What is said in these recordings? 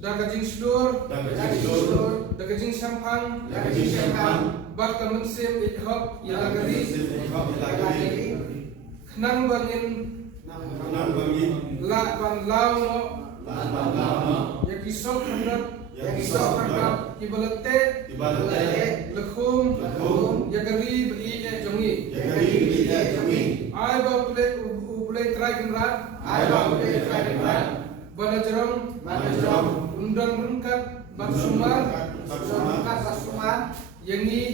Dagajing Slur, Dagajing Sampang, Bat Kamunsip Ikhop Yalagari, Knang Bangin, La Bang Lao, Yakisok Handap, Ibalate, Lakum, Yagari, Jongi, I will play Dragon Rat, Banajarong, Undang Rungkat, Batsumar, Yangi,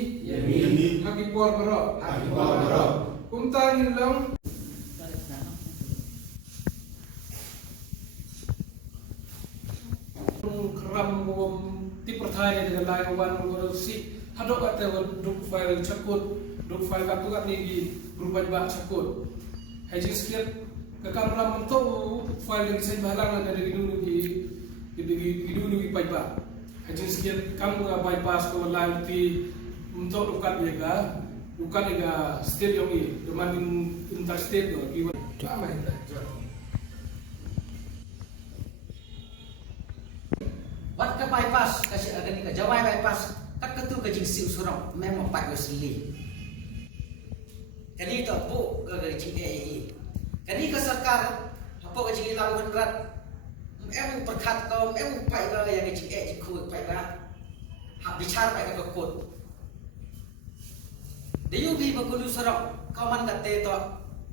Hakipor Barok, Kumtan Nilong, Keram ti pertanyaan dengan layawan mengurusi hadok atau duk file cakut, duk file kartu kat ni berubah bak cakut. Haji sekian kekamram untuk file yang saya bahalang dari dulu di pajak. Haji sekian kamu nggak bypass ke lain ti untuk lukat lega state yang ini demanding interstate tu. Apa itu? Wat ka bypass kasi agani ka jawai bypass kat ketu ka jing siu surau memang pat sili. Kani to bu ka jing kani ka sarkar apa ka jing lau berat em perkat kau em pai ka yang jing jing khu pai ka ha bicar pai ka kot. Deyu bi bakulu surau kau man kate to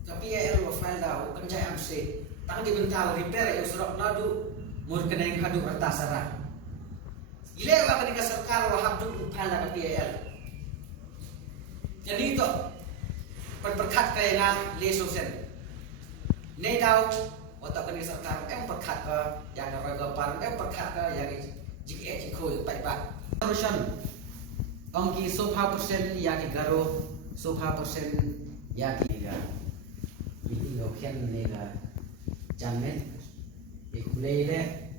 tapi el wa file dah kan jai amse tang di bental repair eu surau nadu mur keneng hadu artasara. Ile wa ketika sarkar wa habdu pala ka PAL. Jadi itu perkat kaya nga leso sen. Nei daw otak ketika sarkar perkat ka yang raga par perkat ka yang jik khoi pai ba. Solution ongki sofa persen ya ki garo sofa persen ya ki ga. Ini lokian nega jamet ikulele